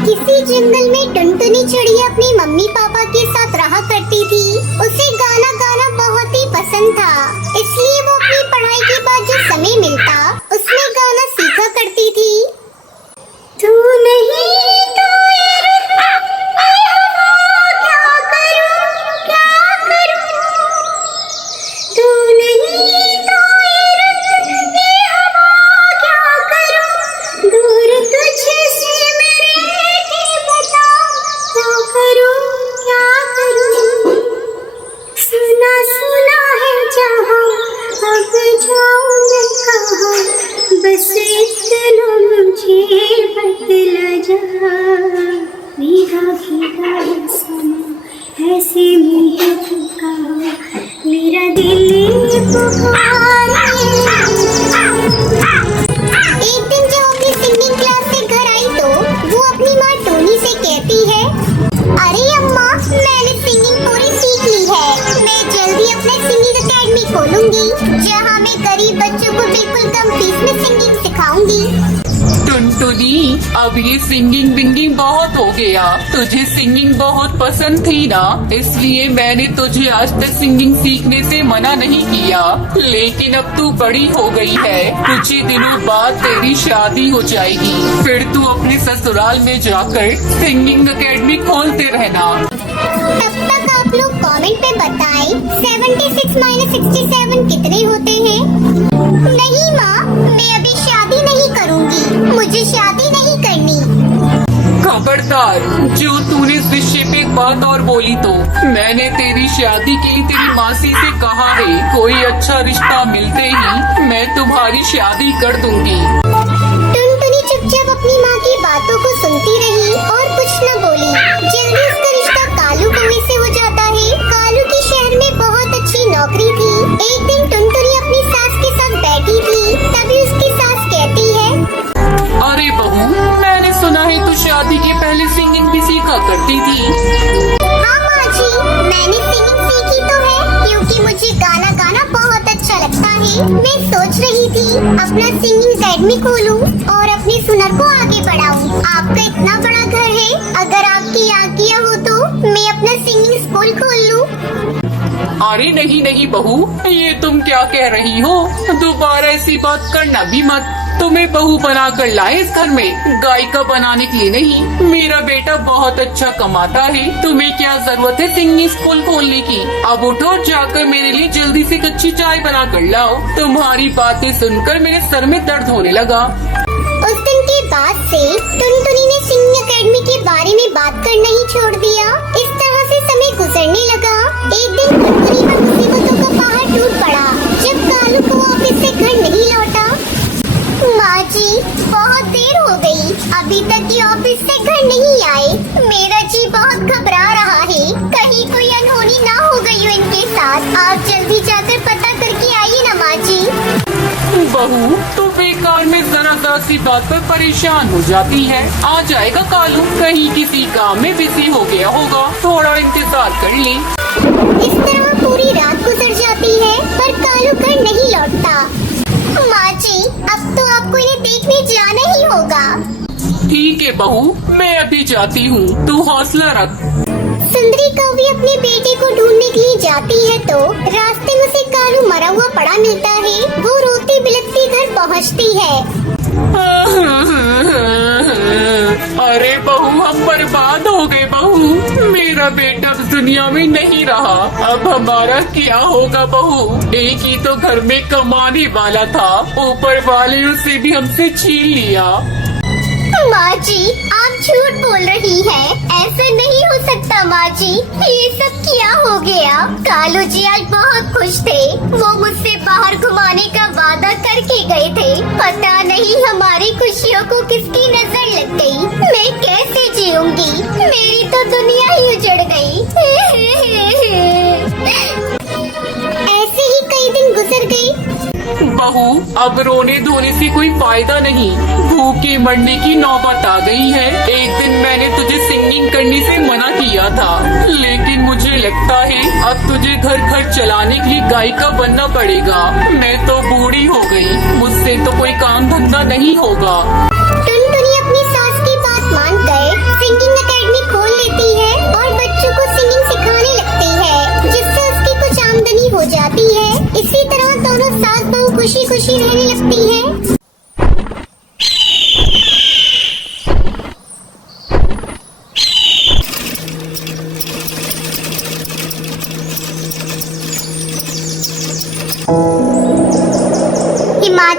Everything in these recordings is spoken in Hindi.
किसी जंगल में टुनटुनी चिड़िया अपनी मम्मी पापा के साथ रहा करती थी। उसे गाना गाना बहुत ही पसंद था, इसलिए वो अपनी पढ़ाई के बाद जो समय मिलता उसमें गाना सीखा करती थी। तू नहीं तो ऐसे में है चुका मेरा दिल पुकारे। एक दिन जब अपनी सिंगिंग क्लास से घर आई तो वो अपनी माँ टोनी से कहती है, अरे अम्मा, मैंने सिंगिंग पूरी सीख ली है। मैं जल्दी अपना सिंगिंग एकेडमी खोलूंगी जहाँ मैं गरीब बच्चों को बिल्कुल कम फीस में सिंगिंग सिखाऊंगी। टुनटुनी, अब ये सिंगिंग विंगिंग बहुत हो गया। तुझे सिंगिंग बहुत पसंद थी ना, इसलिए मैंने तुझे आज तक सिंगिंग सीखने से मना नहीं किया। लेकिन अब तू बड़ी हो गई है, कुछ ही दिनों बाद तेरी शादी हो जाएगी, फिर तू अपने ससुराल में जाकर सिंगिंग एकेडमी खोलते रहना। तब तक आप लोग कमेंट पे बताएं 76 - 67 कितने होते हैं। नहीं माँ, मैं अभी शादी नहीं करूँगी, मुझे शादी नहीं करनी। खबरदार, जो तूने इस विषय पे एक बात और बोली तो मैंने तेरी शादी के लिए तेरी मासी से कहा है, कोई अच्छा रिश्ता मिलते ही मैं तुम्हारी शादी कर दूंगी। टुनटुनी चुपचाप अपनी माँ की बातों को सुनती रही और कुछ न बोली। जल्दी उसका रिश्ता कालू कौवे से हो जाता है। कालू की शहर में बहुत अच्छी नौकरी थी। एक दिन टुनटुनी अपनी सास के साथ बैठी थी, तभी उसकी सास कहती है, अरे बहू, मैंने सुना है तू शादी के पहले सिंगिंग भी सीखा करती थी। हाँ माँ जी, मैंने सिंगिंग सीखी तो है, क्योंकि मुझे गाना गाना बहुत अच्छा लगता है। मैं सोच रही थी अपना सिंगिंग एकेडमी खोलूं और अपने सुनर को आगे बढ़ाऊं। आपका इतना बड़ा घर है, अगर आपकी आज्ञा हो तो मैं अपना सिंगिंग स्कूल खोल लूं। अरे नहीं नहीं बहू, ये तुम क्या कह रही हो? दोबारा ऐसी बात करना भी मत। तुम्हें बहू बना कर लाए इस घर में, गायिका बनाने के लिए नहीं। मेरा बेटा बहुत अच्छा कमाता है, तुम्हें क्या जरूरत है सिंगिंग स्कूल खोलने की? अब उठो, जाकर मेरे लिए जल्दी से कच्ची चाय बना कर लाओ। तुम्हारी बातें सुनकर मेरे सर में दर्द होने लगा। उस दिन के बाद से टुनटुनी ने सिंगिंग एकेडमी के बारे में बात करना ही छोड़ दिया। इस तरह से समय गुजरने लगा। एक दिन टुनटुनी पर मुसीबतों का पहाड़ टूट पड़ा जब कालू को ऑफिस से घर नहीं लौटा। माँ जी, बहुत देर हो गई, अभी तक ये ऑफिस से घर नहीं आए। मेरा जी बहुत घबरा रहा है, कहीं कोई अनहोनी ना हो गई हो इनके साथ। आप जल्दी जाकर पता करके आइए ना माँ जी। बहू, तो बेकार में जरा सी बात पर परेशान हो जाती है। आ जाएगा कालू, कहीं किसी काम में बिजी हो गया होगा, थोड़ा इंतजार कर ले। इस तरह पूरी रात गुजर जाती है पर कालू घर नहीं लौटता। माँ जी, अब तो आपको इन्हें देखने जाना ही होगा। ठीक है बहू, मैं अभी जाती हूँ, तू हौसला रख। सुंदरी कौवी अपने बेटे को ढूंढने के लिए जाती है तो रास्ते में उसे कालू मरा हुआ पड़ा मिलता है। वो रोती बिलखती घर पहुँचती है। अरे बहू, हम बर्बाद हो गए बहू, मेरा बेटा इस दुनिया में नहीं रहा, अब हमारा क्या होगा बहू? एक ही तो घर में कमाने वाला था, ऊपर वाले ने उसे भी हमसे छीन लिया। माँ जी, आप झूठ बोल रही हैं, ऐसा नहीं हो सकता माँ जी, ये सब क्या हो गया? कालू जी आज बहुत खुश थे, वो मुझसे बाहर घुमाने का वादा करके गए थे। पता नहीं हमारी खुशियों को किसकी नजर लग गई। मैं कैसे जीऊंगी, मेरी तो दुनिया ही उजड़ गई। ऐसे ही कई दिन गुजर गए। बहू, अब रोने धोने से कोई फायदा नहीं, भूखे मरने की नौबत आ गई है। एक दिन मैंने तुझे सिंगिंग करने से मना किया था, लेकिन मुझे लगता है अब तुझे घर घर चलाने के लिए गायिका बनना पड़ेगा। मैं तो बूढ़ी हो गई, मुझसे तो कोई काम धंधा नहीं होगा। टुनटुनी अपनी सास की बात मानकर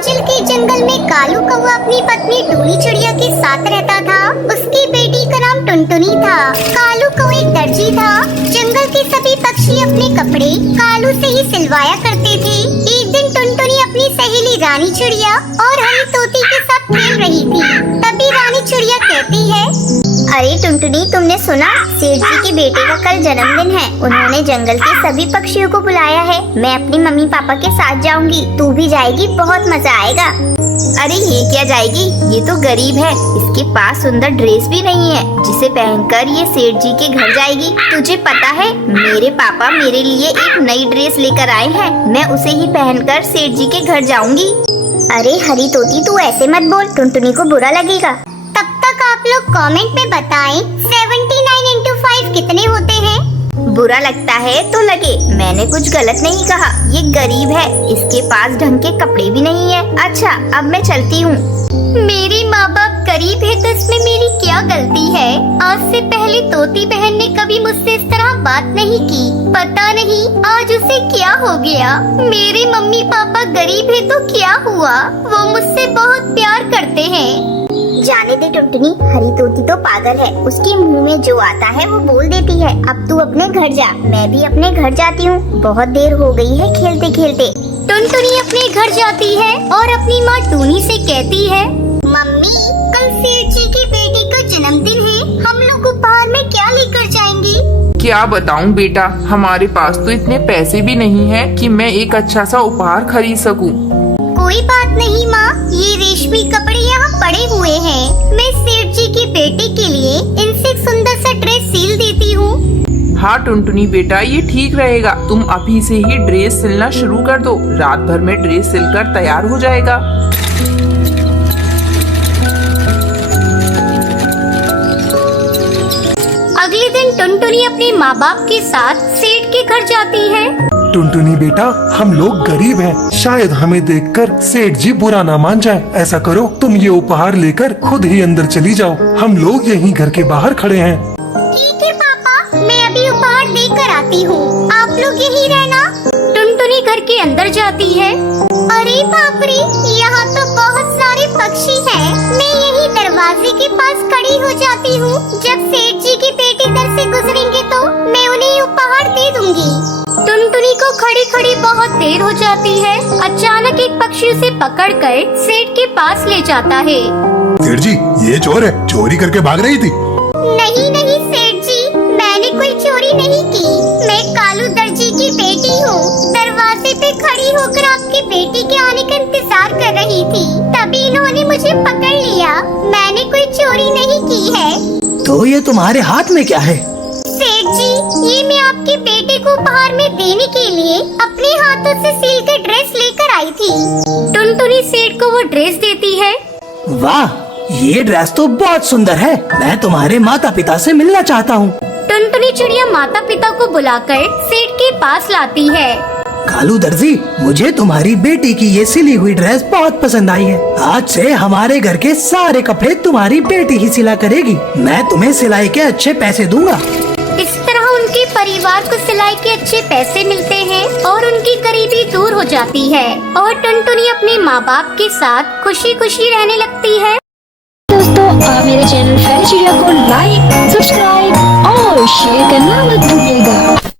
हिमाचल के जंगल में कालू कौवा अपनी पत्नी टूनी चिड़िया के साथ रहता था। उसकी बेटी का नाम टुनटुनी था। कालू कौवा एक दर्जी था। जंगल के सभी पक्षी अपने कपड़े कालू से ही सिलवाया करते थे। एक दिन टुनटुनी अपनी सहेली रानी चिड़िया और हरी तोती के साथ खेल रही थी। तभी रानी चिड़िया कहती है, अरे टुनटुनी, तुमने सुना? सेठ जी के बेटे का कल जन्मदिन है। उन्होंने जंगल के सभी पक्षियों को बुलाया है। मैं अपनी मम्मी पापा के साथ जाऊंगी, तू भी जाएगी, बहुत मजा आएगा। अरे ये क्या जाएगी? ये तो गरीब है, इसके पास सुंदर ड्रेस भी नहीं है जिसे पहनकर ये सेठ जी के घर जाएगी। तुझे पता है, मेरे पापा मेरे लिए एक नई ड्रेस लेकर आए हैं। मैं उसे ही पहनकर सेठ जी के घर जाऊंगी। अरे हरी तोती, तू ऐसे मत बोल, टुनटुनी को बुरा लगेगा। तब तक आप लोग कमेंट में बताएं 79 into 5 कितने होते हैं? बुरा लगता है तो लगे, मैंने कुछ गलत नहीं कहा। ये गरीब है, इसके पास ढंग के कपड़े भी नहीं है। अच्छा, अब मैं चलती हूँ। मेरे माँ बाप गरीब है तो इसमें मेरी क्या गलती है? आज से पहले तोती बहन ने कभी मुझसे इस तरह बात नहीं की। पता नहीं आज उसे क्या हो गया। मेरे मम्मी पापा गरीब है तो क्या हुआ? वो मुझसे बहुत प्यार करते हैं। जाने दे टुनटुनी, हरी तोती तो पागल है। उसके मुंह में जो आता है वो बोल देती है। अब तू अपने घर जा, मैं भी अपने घर जाती हूँ। बहुत देर हो गई है खेलते खेलते। टुनटुनी अपने घर जाती है और अपनी माँ टूनी से कहती है, मम्मी, कल सेठ जी की बेटी का जन्मदिन है। हम लोग उपहार में क्या लेकर जाएंगे? क्या बताऊं बेटा, हमारे पास तो इतने पैसे भी नहीं है कि मैं एक अच्छा सा उपहार खरीद सकूं। कोई बात नहीं माँ, ये रेशमी कपड़े यहाँ पड़े हुए हैं। मैं सेठ जी की बेटी के लिए इनसे एक सुंदर सा ड्रेस सिल देती हूँ। हाँ टुनटुनी बेटा, ये ठीक रहेगा। तुम अभी से ही ड्रेस सिलना शुरू कर दो, रात भर में ड्रेस सिलकर तैयार हो जाएगा। अगले दिन टुनटुनी अपने माँ बाप के साथ सेठ के घर जाती है। टुनटुनी बेटा, हम लोग गरीब हैं, शायद हमें देखकर सेठ जी बुरा ना मान जाए। ऐसा करो, तुम ये उपहार लेकर खुद ही अंदर चली जाओ। हम लोग यहीं घर के बाहर खड़े हैं। ठीक है पापा, मैं अभी उपहार लेकर आती हूँ। आप लोग यहीं रहना। टुनटुनी घर के अंदर जाती है। अरे बाप रे, यहाँ तो बहुत सारे पक्षी हैं। मैं यही दरवाजे के पास खड़ी हो जाती हूँ। जब सेठ जी की बेटी इधर से गुजरेंगे तो मैं उन्हें उपहार दे दूंगी। टुनटुनी को खड़ी खड़ी बहुत देर हो जाती है। अचानक एक पक्षी उसे पकड़कर सेठ के पास ले जाता है। सेठ जी, ये चोर है, चोरी करके भाग रही थी। नहीं नहीं सेठ जी, मैंने कोई चोरी नहीं की। मैं कालू दर्जी की बेटी हूँ। दरवाजे पे खड़ी होकर आपकी बेटी के आने का इंतजार कर रही थी, तभी इन्होंने मुझे पकड़ लिया। मैंने कोई चोरी नहीं की है। तो ये तुम्हारे हाथ में क्या है? सेठ जी, ये मैं आपके बेटे को उपहार में देने के लिए अपने हाथों से सिल कर ड्रेस लेकर आई थी। टुनटुनी सेठ को वो ड्रेस देती है। वाह, ये ड्रेस तो बहुत सुंदर है। मैं तुम्हारे माता पिता से मिलना चाहता हूँ। टुनटुनी चिड़िया माता पिता को बुलाकर सेठ के पास लाती है। कालू दर्जी, मुझे तुम्हारी बेटी की ये सिली हुई ड्रेस बहुत पसंद आई है। आज से हमारे घर के सारे कपड़े तुम्हारी बेटी ही सिला करेगी। मैं तुम्हें सिलाई के अच्छे पैसे दूंगा। इस तरह उनके परिवार को सिलाई के अच्छे पैसे मिलते हैं और उनकी गरीबी दूर हो जाती है और टुनटुनी अपने माँ बाप के साथ खुशी खुशी रहने लगती है। दोस्तों, आप मेरे चैनल फैरी चिड़िया को लाइक, सब्सक्राइब और शेयर करना मत भूलिएगा।